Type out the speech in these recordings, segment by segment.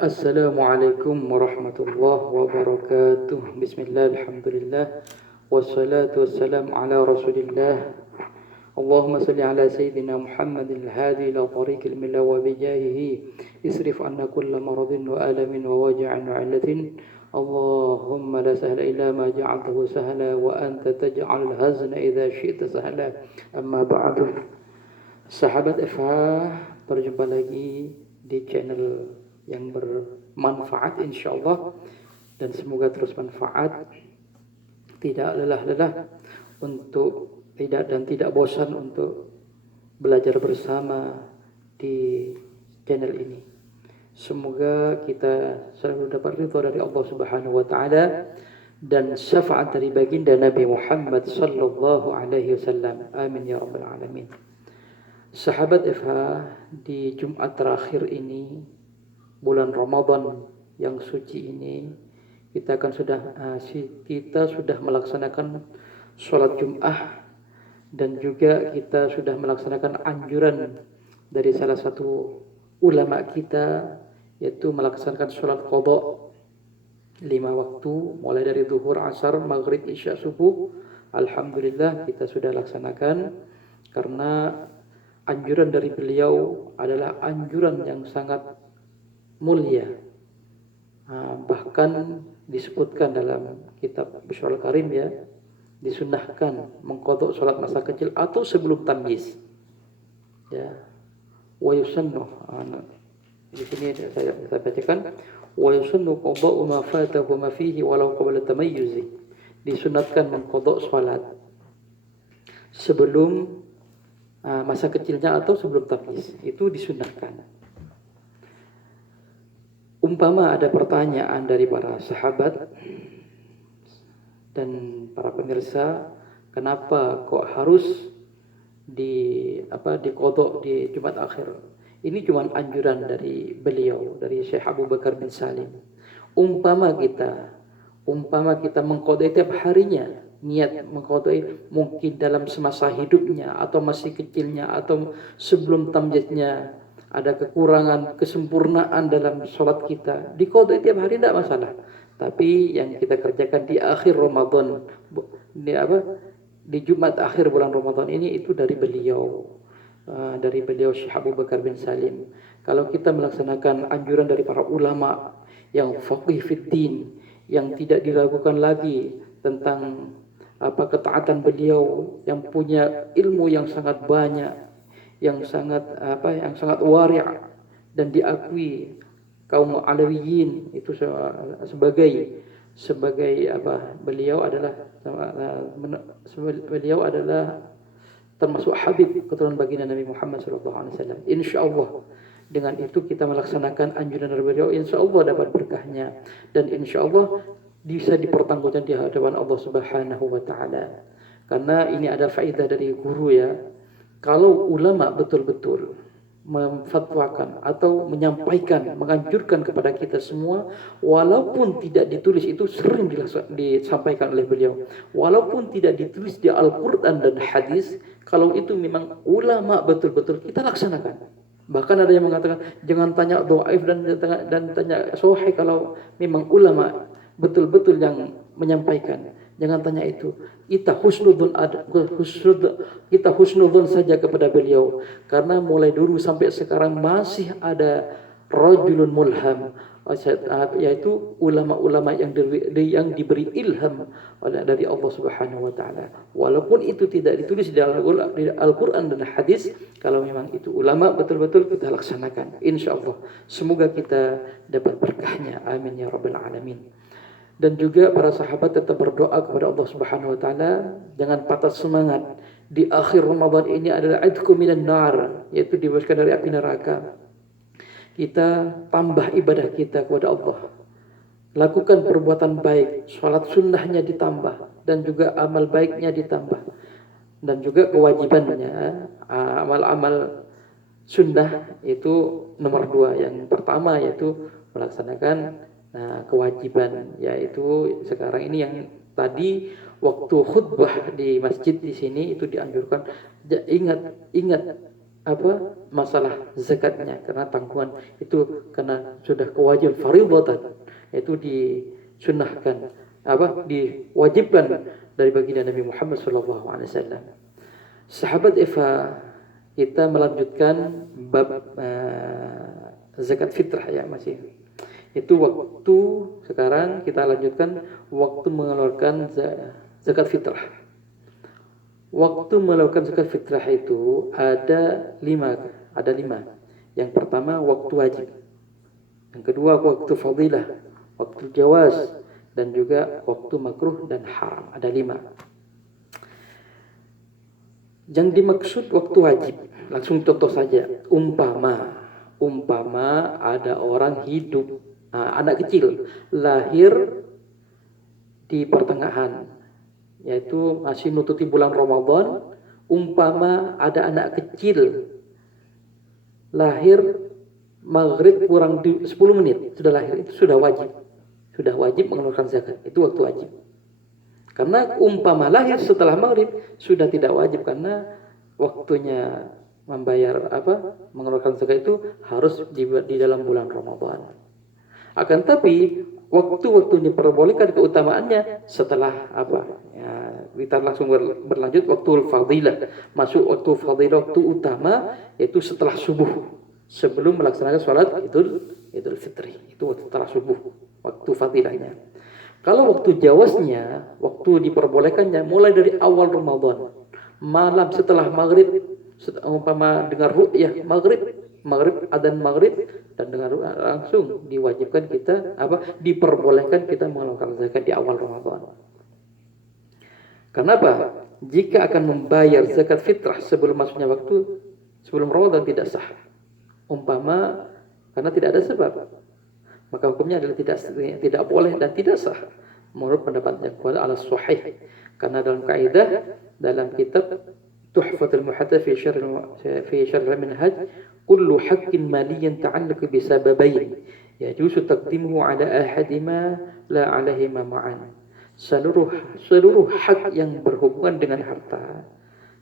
Assalamualaikum warahmatullahi wabarakatuh. Bismillah, alhamdulillah, wassalatu wassalamu ala rasulillah. Allahumma salli ala sayyidina Muhammadin al-hadi ila tariqil milla wa bijahihi isrif anna kulla maradin wa alamin wa waja'an wa illatin. Allahumma la sahla illa ma ja'altahu sahla wa anta taj'al al-hazna idha syi'ta sahla. Amma ba'du. Sahabat FH, berjumpa lagi di channel yang bermanfaat insyaallah, dan semoga terus manfaat, tidak lelah-lelah untuk tidak bosan untuk belajar bersama di channel ini. Semoga kita selalu dapat ridha dari Allah Subhanahu wa taala dan syafaat dari baginda Nabi Muhammad sallallahu alaihi wasallam. Amin ya rabbal alamin. Sahabat FH, di Jumat terakhir ini, bulan Ramadan yang suci ini, kita sudah melaksanakan sholat Jum'ah, dan juga kita sudah melaksanakan anjuran dari salah satu ulama kita, yaitu melaksanakan sholat qadha 5 waktu, mulai dari zuhur, asar, maghrib, isya, subuh. Alhamdulillah kita sudah laksanakan, karena anjuran dari beliau adalah anjuran yang sangat mulia. Bahkan disebutkan dalam kitab Bishral Karim, ya, disunnahkan mengqadha salat masa kecil atau sebelum tamyiz. Ya. Wa yusannu, di sini saya bacakan, wa yusannu qada'u ma fatahu ma fihi walau qabla tamayyuz. Disunatkan mengqadha salat sebelum masa kecilnya atau sebelum tamyiz, itu disunahkan. Umpama ada pertanyaan dari para sahabat dan para pemirsa, kenapa kok harus diqadha di Jumat akhir? Ini cuma anjuran dari beliau, dari Syekh Abu Bakar bin Salim. Umpama kita mengqadha tiap harinya, niat mengqadha mungkin dalam semasa hidupnya atau masih kecilnya atau sebelum tamyiznya ada kekurangan, kesempurnaan dalam sholat kita, diqadha tiap hari tidak masalah. Tapi yang kita kerjakan di akhir Ramadan, di Jumat akhir bulan Ramadan ini, itu dari beliau Syekh Abu Bakar bin Salim. Kalau kita melaksanakan anjuran dari para ulama yang faqih fid din, yang tidak diragukan lagi tentang ketaatan beliau, yang punya ilmu yang sangat banyak, yang sangat wari' dan diakui kaum Alawiyin itu beliau adalah termasuk Habib keturunan baginda Nabi Muhammad SAW. Insyaallah dengan itu kita melaksanakan anjuran dari beliau, insyaallah dapat berkahnya, dan insyaallah bisa dipertanggungjawabkan di hadapan Allah Subhanahu wa taala. Karena ini ada faedah dari guru, ya. Kalau ulama betul-betul memfatwakan atau menyampaikan, menganjurkan kepada kita semua, walaupun tidak ditulis, itu sering disampaikan oleh beliau, walaupun tidak ditulis di Al-Quran dan hadis, kalau itu memang ulama betul-betul, kita laksanakan. Bahkan ada yang mengatakan jangan tanya dhaif dan tanya sahih, kalau memang ulama betul-betul yang menyampaikan. Jangan tanya itu. Kita husnudzon saja kepada beliau, karena mulai dulu sampai sekarang masih ada rajulun mulham, yaitu ulama-ulama yang diberi ilham dari Allah Subhanahu wa taala. Walaupun itu tidak ditulis di Al-Qur'an dan hadis, kalau memang itu ulama betul-betul, kita laksanakan insyaallah. Semoga kita dapat berkahnya. Amin ya rabbal alamin. Dan juga para sahabat tetap berdoa kepada Allah Subhanahu wa taala, jangan patah semangat. Di akhir Ramadan ini adalah idku minan nar, yaitu dibebaskan dari api neraka. Kita tambah ibadah kita kepada Allah. Lakukan perbuatan baik, sholat sunnahnya ditambah, dan juga amal baiknya ditambah. Dan juga kewajibannya, amal-amal sunnah itu nomor 2. Yang pertama yaitu melaksanakan kewajiban, yaitu sekarang ini yang tadi waktu khutbah di masjid di sini itu dianjurkan, ingat masalah zakatnya, karena tanggungan itu karena sudah kewajiban fardhatan, itu disunnahkan diwajibkan dari baginda Nabi Muhammad SAW. Sahabat Eva, kita melanjutkan bab zakat fitrah ya, masih itu waktu. Sekarang kita lanjutkan waktu mengeluarkan zakat fitrah. Waktu melakukan zakat fitrah itu ada lima. Yang pertama waktu wajib, yang kedua waktu fadilah, waktu jawaz, dan juga waktu makruh dan haram. Ada 5. Yang dimaksud waktu wajib, langsung contoh saja. Umpama ada orang hidup, anak kecil lahir di pertengahan, yaitu masih nututi bulan Ramadan. Umpama ada anak kecil lahir maghrib kurang 10 menit sudah lahir, itu sudah wajib mengeluarkan zakat. Itu waktu wajib. Karena umpama lahir setelah maghrib sudah tidak wajib, karena waktunya membayar mengeluarkan zakat itu harus di dalam bulan Ramadan. Akan tapi waktu-waktu diperbolehkan keutamaannya setelah kita langsung berlanjut waktu fadilah. Masuk waktu fadilah, waktu utama, yaitu setelah subuh, sebelum melaksanakan sholat Idul Fitri. Itu waktu setelah subuh, waktu fadilahnya. Kalau waktu jawaznya, waktu diperbolehkannya mulai dari awal Ramadan, malam setelah maghrib, umpama dengar ru'yah maghrib, adzan maghrib, dan dengan langsung diwajibkan kita diperbolehkan kita mengeluarkan zakat di awal Ramadan. Kenapa? Jika akan membayar zakat fitrah sebelum masuknya waktu, sebelum Ramadan, tidak sah. Umpama karena tidak ada sebab, maka hukumnya adalah tidak boleh dan tidak sah menurut pendapat yang kuat ala sahih. Karena dalam kaidah dalam kitab Tuhfatul Muhatta fi syarh al-Minhaj, kullu haqqin maliyan ta'allaq bi sababain yajuzu taqdimuhu ala ahadima la alaihima ma'an. Seluruh hak yang berhubungan dengan harta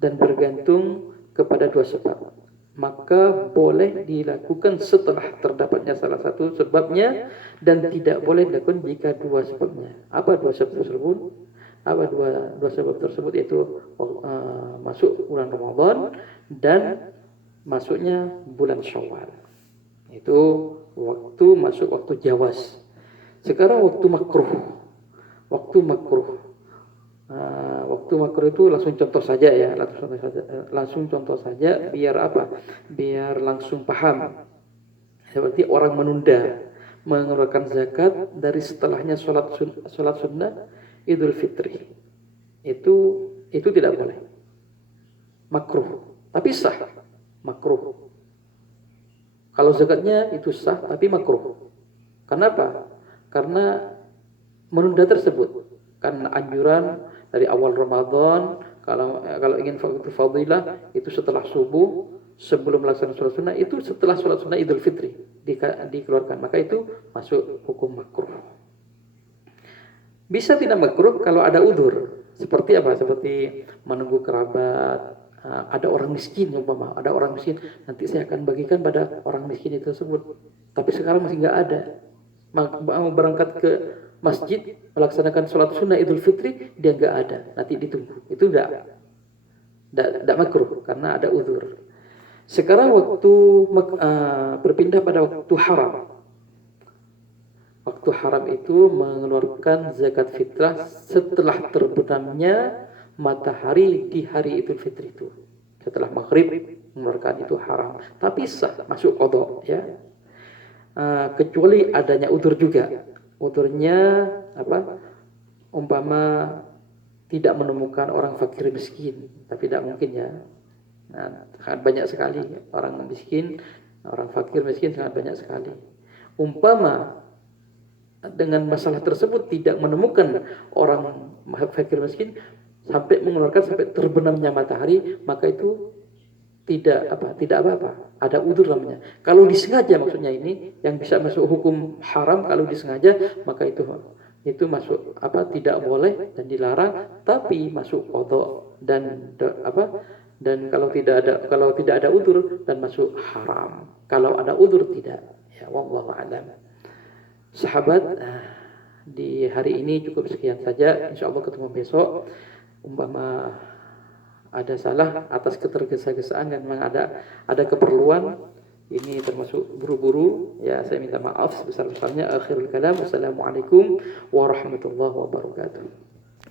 dan bergantung kepada 2 sebab, maka boleh dilakukan setelah terdapatnya salah satu sebabnya, dan tidak boleh dilakukan jika 2 sebabnya. Apa 2 sebab tersebut? Dua sebab tersebut yaitu masuk bulan Ramadan dan masuknya bulan Syawal. Itu masuk waktu jawaz. Sekarang waktu makruh. Waktu makruh itu langsung contoh saja ya, biar biar langsung paham. Seperti orang menunda mengeluarkan zakat dari setelahnya sholat sunnah Idul Fitri, itu tidak boleh, makruh, tapi sah. Makruh kalau zakatnya itu sah, tapi makruh. Kenapa? Karena menunda tersebut karena anjuran dari awal Ramadan. Kalau ingin waktu fadilah itu setelah subuh, sebelum melaksanakan sholat sunnah, itu setelah sholat sunnah Idul Fitri dikeluarkan, maka itu masuk hukum makruh. Bisa tidak makruh kalau ada udzur. Seperti apa? Seperti menunggu kerabat, ada orang miskin, ada orang miskin, nanti saya akan bagikan pada orang miskin itu tersebut, tapi sekarang masih nggak ada. Mau berangkat ke masjid melaksanakan sholat sunnah Idul Fitri, dia nggak ada, nanti ditunggu. Itu tidak makruh karena ada udzur. Sekarang waktu berpindah pada waktu haram. Waktu haram itu mengeluarkan zakat fitrah setelah terbenamnya matahari di hari Idul Fitri itu. Setelah maghrib mengeluarkan itu haram, tapi sah, masuk qadha ya. Kecuali adanya udzur juga. Udzurnya umpama tidak menemukan orang fakir miskin, tapi tidak mungkin ya. Sangat banyak sekali orang miskin, orang fakir miskin sangat banyak sekali. Umpama dengan masalah tersebut tidak menemukan orang fakir miskin sampai terbenamnya matahari, maka itu tidak apa-apa, ada udzur namanya. Kalau disengaja, maksudnya ini yang bisa masuk hukum haram. Kalau disengaja, maka itu masuk tidak boleh dan dilarang, tapi masuk qadha dan Dan kalau tidak ada udzur dan masuk haram. Kalau ada udzur tidak. Ya, wallahu a'lam. Sahabat, di hari ini cukup sekian saja. Insyaallah ketemu besok. Umpama ada salah atas ketergesa-gesaan dan memang ada keperluan, ini termasuk buru-buru, ya saya minta maaf sebesar-besarnya. Akhirul kalam, wassalamualaikum warahmatullahi wabarakatuh.